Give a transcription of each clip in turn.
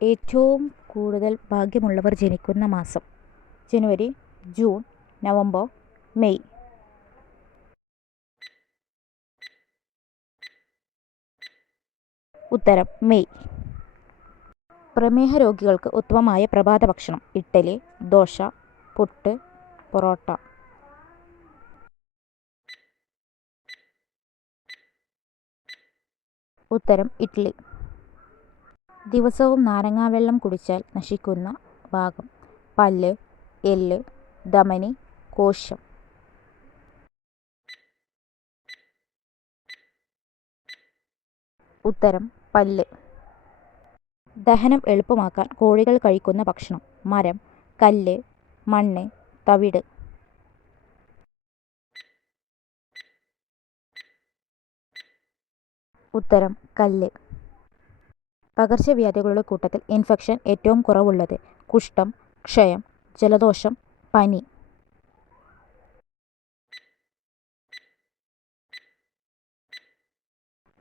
ഏറ്റവും കൂടുതൽ ഭാഗ്യമുള്ളവർ ജനിക്കുന്ന മാസം ജനുവരി ജൂൺ നവംബർ മെയ്. ഉത്തരം മെയ്. പ്രമേഹ രോഗികൾക്ക് ഉത്തമമായ പ്രഭാത ഭക്ഷണം ഇഡ്ഡലി ദോശ പുട്ട് പൊറോട്ട. ഉത്തരം ഇഡ്ഡലി. ദിവസവും നാരങ്ങാവെള്ളം കുടിച്ചാൽ നശിക്കുന്ന ഭാഗം. പല്ല് എല്ല് ധമനി കോശം. ഉത്തരം പല്ല്. ദഹനം എളുപ്പമാക്കാൻ കോഴികൾ കഴിക്കുന്ന ഭക്ഷണം. മരം കല്ല് മണ്ണ് തവിട്. ഉത്തരം കല്ല്. പകർച്ചവ്യാധികളുടെ കൂട്ടത്തിൽ ഇൻഫെക്ഷൻ ഏറ്റവും കുറവുള്ളത് കുഷ്ഠം ക്ഷയം ജലദോഷം പനി.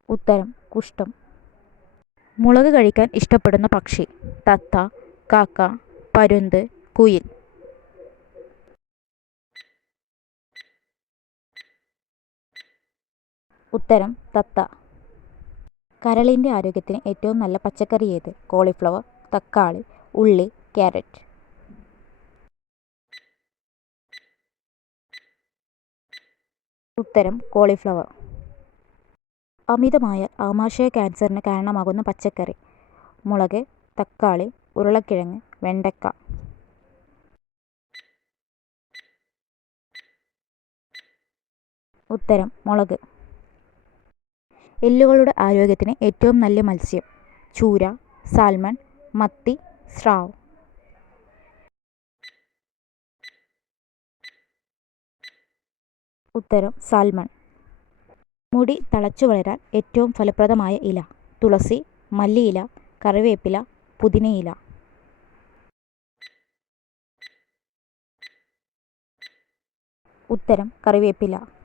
ഉത്തരം കുഷ്ഠം. മുളക് കഴിക്കാൻ ഇഷ്ടപ്പെടുന്ന പക്ഷി തത്ത കാക്ക പരുന്ത് കുയിൽ. ഉത്തരം തത്ത. കരളിന്റെ ആരോഗ്യത്തിന് ഏറ്റവും നല്ല പച്ചക്കറി ഏത്? കോളിഫ്ലവർ തക്കാളി ഉള്ളി ക്യാരറ്റ്. ഉത്തരം കോളിഫ്ലവർ. അമിതമായ ആമാശയ ക്യാൻസറിന് കാരണമാകുന്ന പച്ചക്കറി. മുളക് തക്കാളി ഉരുളക്കിഴങ്ങ് വെണ്ടക്ക. ഉത്തരം മുളക്. എല്ലുകളുടെ ആരോഗ്യത്തിന് ഏറ്റവും നല്ല മത്സ്യം. ചൂര സാൽമൺ മത്തി സ്രാവ്. ഉത്തരം സാൽമൺ. മുടി തളച്ചു വളരാൻ ഏറ്റവും ഫലപ്രദമായ ഇല. തുളസി മല്ലിയില കറിവേപ്പില പുതിനയില. ഉത്തരം കറിവേപ്പില.